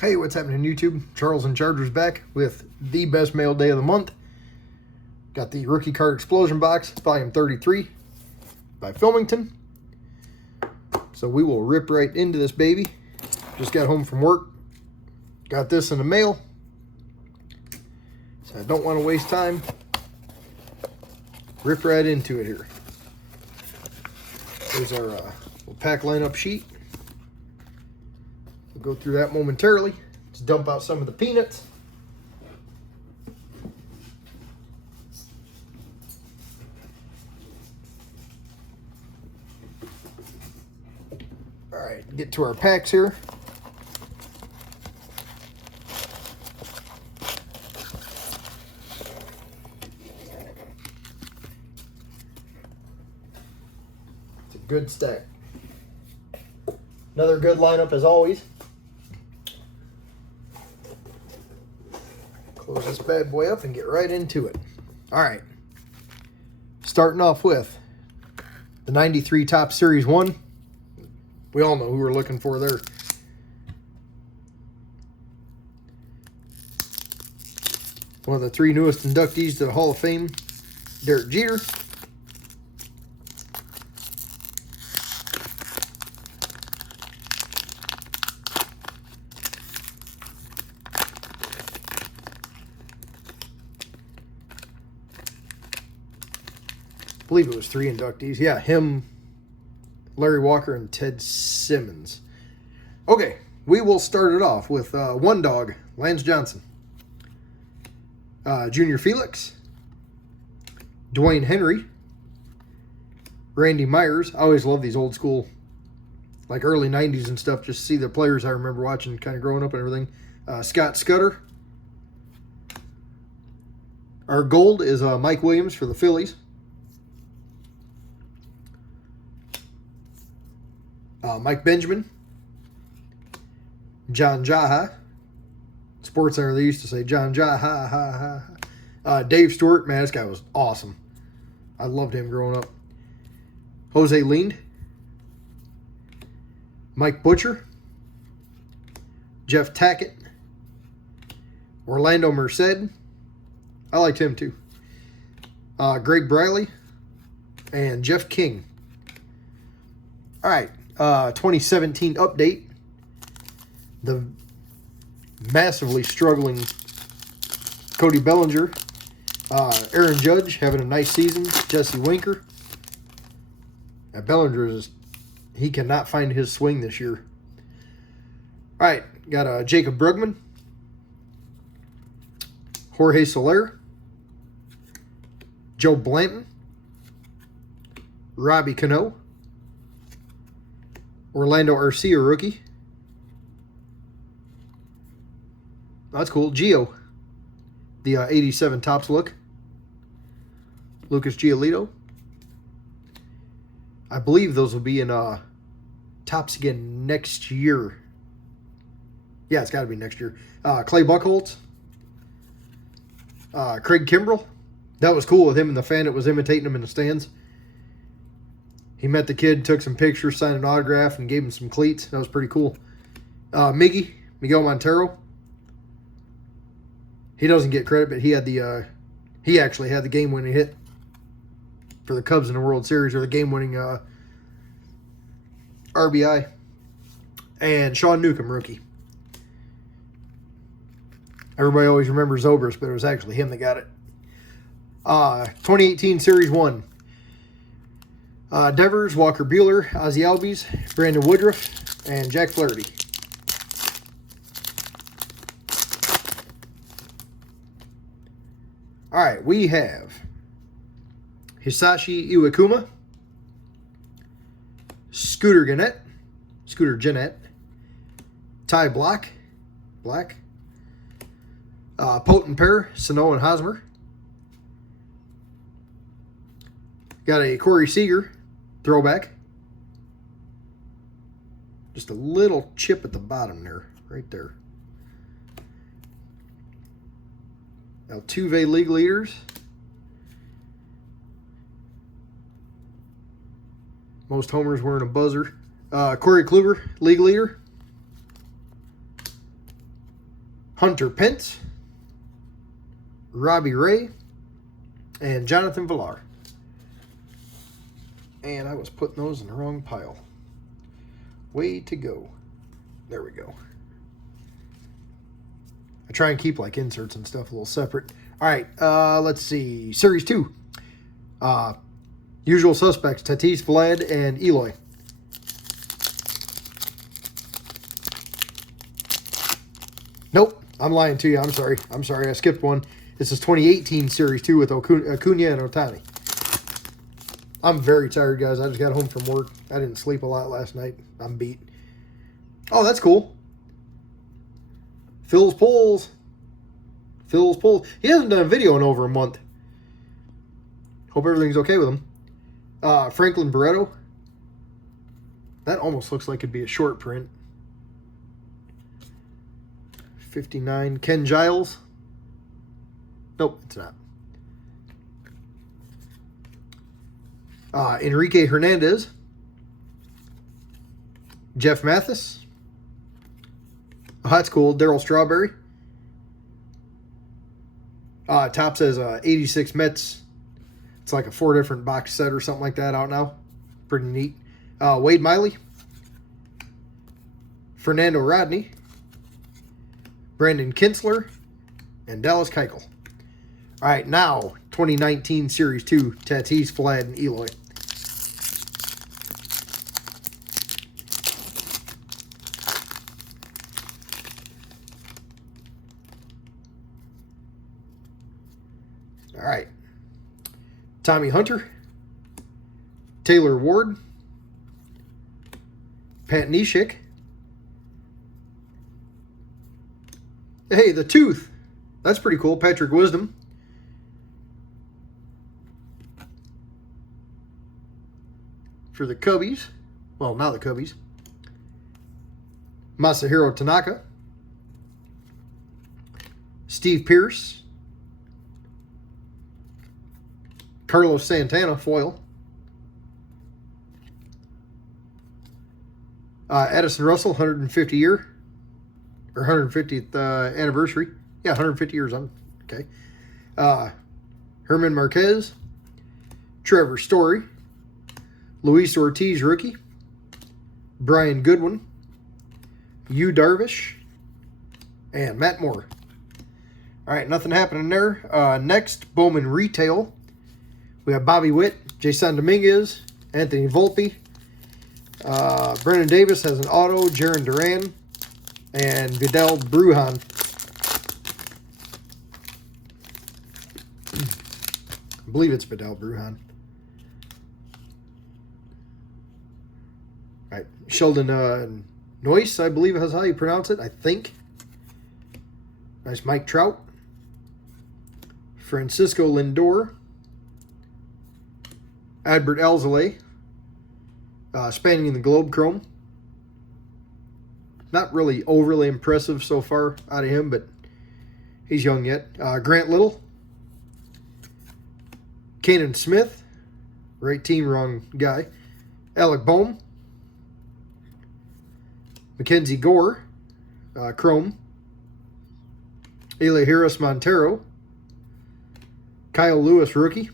Hey, what's happening YouTube? Charles and Chargers back with the best mail day of the month. Got the rookie card Explosion Box Volume 33 by Filmington. So we will rip right into this baby. Just got home from work. Got this in the mail. So I don't want to waste time. Rip right into it here. There's our little pack lineup sheet. We'll go through that momentarily. Let's dump out some of the peanuts. All right, get to our packs here. It's a good stack. Another good lineup as always. Close this bad boy up and get right into it. All right. Starting off with the 93 Topps Series 1. We all know who we're looking for there. One of the 3 newest inductees to the Hall of Fame, Derek Jeter. I believe it was 3 inductees. Yeah, him, Larry Walker, and Ted Simmons. Okay, we will start it off with one dog, Lance Johnson. Junior Felix. Dwayne Henry. Randy Myers. I always love these old school, like early 90s and stuff. Just see the players I remember watching kind of growing up and everything. Scott Scudder. Our gold is Mike Williams for the Phillies. Mike Benjamin, John Jaha, Sports Center, they used to say John Jaha, Dave Stewart, man, this guy was awesome. I loved him growing up. Jose Lind, Mike Butcher, Jeff Tackett, Orlando Merced, I liked him too, Greg Briley, and Jeff King. All right. 2017 update. The massively struggling Cody Bellinger. Aaron Judge having a nice season. Jesse Winker. Bellinger he cannot find his swing this year. All right, got Jacob Brugman. Jorge Soler. Joe Blanton. Robbie Cano. Orlando Arcia, rookie. That's cool. Gio, the 87 Topps look. Lucas Giolito. I believe those will be in Topps again next year. Yeah, it's got to be next year. Clay Buchholz. Craig Kimbrell. That was cool with him and the fan that was imitating him in the stands. He met the kid, took some pictures, signed an autograph, and gave him some cleats. That was pretty cool. Miguel Montero. He doesn't get credit, but he actually had the game-winning hit for the Cubs in the World Series, or the game-winning RBI. And Sean Newcomb, rookie. Everybody always remembers Zobrist, but it was actually him that got it. 2018 Series 1. Devers, Walker Buehler, Ozzie Albies, Brandon Woodruff, and Jack Flaherty. All right, we have Hisashi Iwakuma, Scooter Gennett, Ty Black, Potent Pair, Sano and Hosmer. Got a Corey Seager throwback. Just a little chip at the bottom there, right there. Altuve league leaders. Most homers wearing a buzzer. Corey Kluber, league leader. Hunter Pence, Robbie Ray, and Jonathan Villar. And I was putting those in the wrong pile. Way to go. There we go. I try and keep like inserts and stuff a little separate. All right, let's see. Series 2. Usual suspects, Tatis, Vlad, and Eloy. Nope, I'm lying to you. I'm sorry. I skipped one. This is 2018 Series 2 with Acuna and Ohtani. I'm very tired, guys. I just got home from work. I didn't sleep a lot last night. I'm beat. Oh, that's cool. Phil's Polls. He hasn't done a video in over a month. Hope everything's okay with him. Franklin Barreto. That almost looks like it'd be a short print. 59. Ken Giles. Nope, it's not. Enrique Hernandez. Jeff Mathis. Oh, that's cool. Darryl Strawberry. Top says 86 Mets. It's like a 4 different box set or something like that out now. Pretty neat. Wade Miley. Fernando Rodney. Brandon Kinsler. And Dallas Keuchel. All right, now 2019 Series 2, Tatis, Vlad, and Eloy. All right. Tommy Hunter. Taylor Ward. Pat Neshek. Hey, the tooth. That's pretty cool. Patrick Wisdom. For the Cubbies. Well, not the Cubbies. Masahiro Tanaka. Steve Pearce. Carlos Santana, foil. Addison Russell, 150 year. Or 150th anniversary. Yeah, 150 years on. Okay. Herman Marquez. Trevor Story. Luis Ortiz, rookie. Brian Goodwin. Yu Darvish. And Matt Moore. All right, nothing happening there. Next, Bowman Retail. We have Bobby Witt, Jason Dominguez, Anthony Volpe. Brennan Davis has an auto, Jaron Duran, and Vidal Brujan. I believe it's Vidal Brujan. All right, Sheldon Noyce, I believe is how you pronounce it, I think. Nice Mike Trout. Francisco Lindor. Adbert Alzolay. Spanning the Globe Chrome. Not really overly impressive so far out of him, but he's young yet. Grant Little. Kanan Smith. Right team, wrong guy. Alec Bohm. Mackenzie Gore. Chrome. Elehuris Montero. Kyle Lewis, rookie.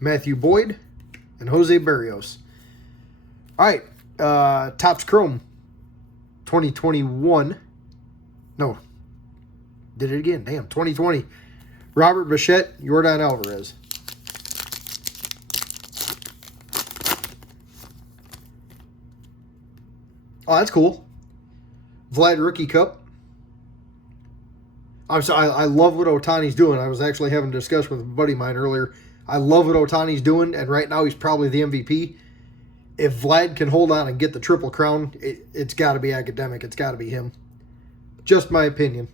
Matthew Boyd. And Jose Barrios. All right. Topps Chrome. 2021. No. Did it again. Damn. 2020. Robert Bichette. Yordan Alvarez. Oh, that's cool. Vlad Rookie Cup. I'm sorry, I love what Ohtani's doing. I was actually having a discussion with a buddy of mine earlier. I love what Ohtani's doing, and right now he's probably the MVP. If Vlad can hold on and get the Triple Crown, it's got to be academic. It's got to be him. Just my opinion.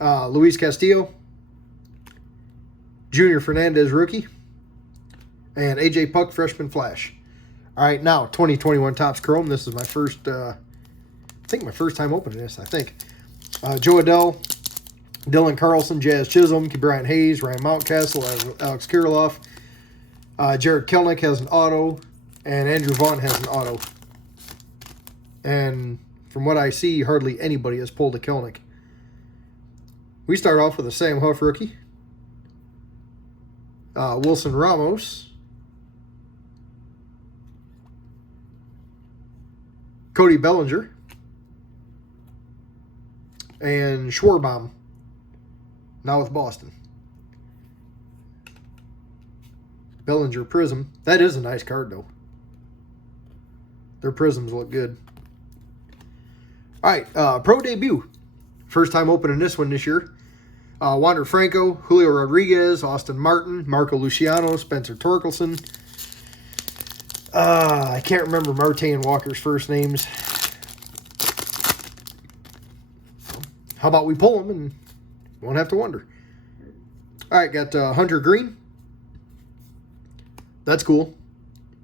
Luis Castillo. Junior Fernandez, rookie. And AJ Puck, freshman flash. All right, now 2021 Topps Chrome. This is my first, I think my first time opening this, I think. Joe Adell, Dylan Carlson, Jazz Chisholm, Brian Hayes, Ryan Mountcastle, Alex Kirilloff. Jared Kelnick has an auto, and Andrew Vaughn has an auto. And from what I see, hardly anybody has pulled a Kelnick. We start off with a Sam Huff rookie. Wilson Ramos. Cody Bellinger. And Schwarbaum. Now with Boston. Bellinger Prism. That is a nice card, though. Their prisms look good. All right, Pro Debut. First time opening this one this year. Wander Franco, Julio Rodriguez, Austin Martin, Marco Luciano, Spencer Torkelson. I can't remember Marte and Walker's first names. How about we pull them and won't have to wonder. All right, got Hunter Green. That's cool.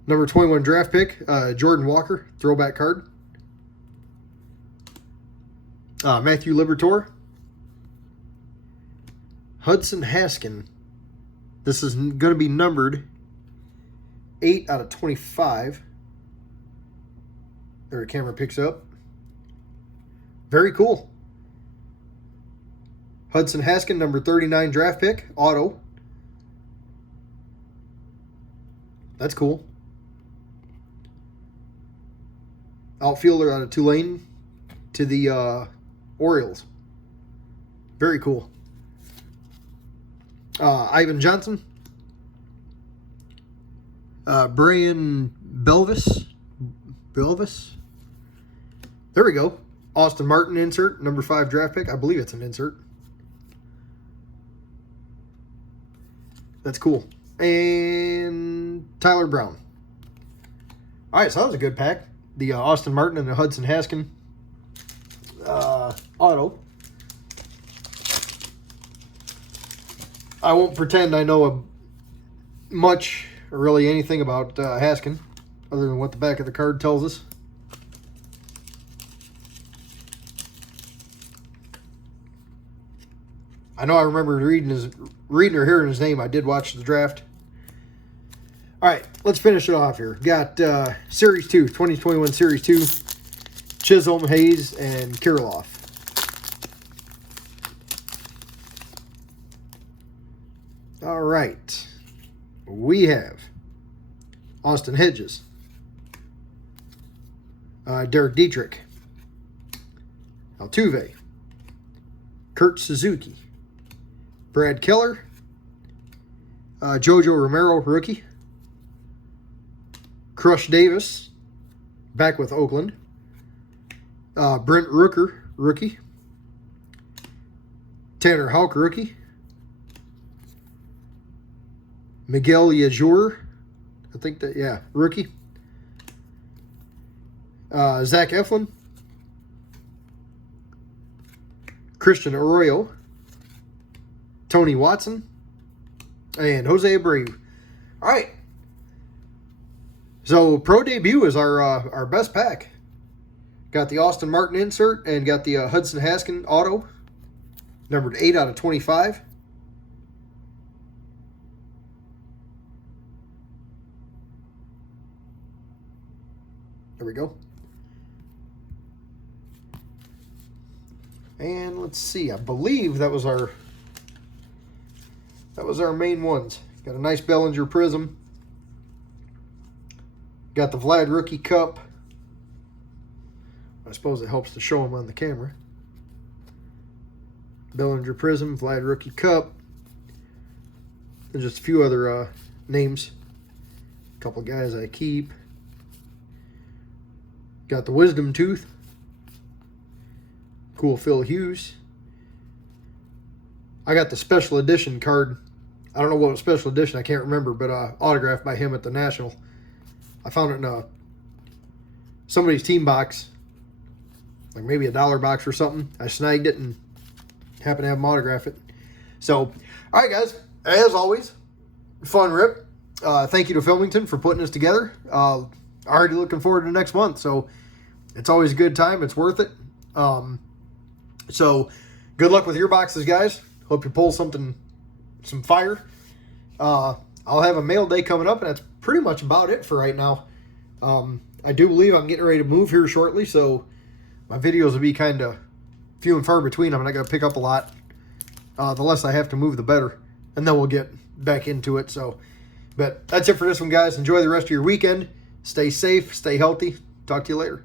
Number 21 draft pick, Jordan Walker, throwback card. Matthew Liberatore. Hudson Haskin. This is going to be numbered 8 out of 25. There, the camera picks up. Very cool. Hudson Haskin, number 39 draft pick, auto. That's cool. Outfielder out of Tulane to the Orioles. Very cool. Ivan Johnson. Brian Belvis. There we go. Austin Martin insert, number 5 draft pick. I believe it's an insert. That's cool. And Tyler Brown. All right, so that was a good pack. The Austin Martin and the Hudson Haskin auto. I won't pretend I know much or really anything about Haskin other than what the back of the card tells us. I know I remember reading or hearing his name. I did watch the draft. All right, let's finish it off here. Got Series 2, 2021 Series 2, Chisholm, Hayes, and Kirilloff. All right. We have Austin Hedges, Derek Dietrich, Altuve, Kurt Suzuki, Brad Keller, Jojo Romero, rookie, Crush Davis, back with Oakland, Brent Rooker, rookie, Tanner Houck, rookie, Miguel Yajur, I think that, yeah, rookie, Zach Eflin, Christian Arroyo, Tony Watson, and Jose Abreu. All right. So Pro Debut is our best pack. Got the Austin Martin insert and got the Hudson Haskin auto, numbered 8 out of 25. There we go. And let's see. I believe that was our main ones. Got a nice Bellinger Prism. Got the Vlad Rookie Cup. I suppose it helps to show them on the camera. Bellinger Prism, Vlad Rookie Cup. And just a few other names. A couple guys I keep. Got the Wisdom Tooth. Cool Phil Hughes. I got the special edition card. I don't know what special edition, I can't remember, but autographed by him at the National. I found it in somebody's team box, like maybe a $1 box or something. I snagged it and happened to have him autograph it. So, all right, guys, as always, fun rip. Thank you to Filmington for putting this together. Already looking forward to next month, so it's always a good time. It's worth it. So, good luck with your boxes, guys. Hope you pull some fire. I'll have a mail day coming up, and that's pretty much about it for right now. I do believe I'm getting ready to move here shortly, so my videos will be kind of few and far between. I'm not going to pick up a lot. The less I have to move, the better. And then we'll get back into it. So, but that's it for this one, guys. Enjoy the rest of your weekend. Stay safe. Stay healthy. Talk to you later.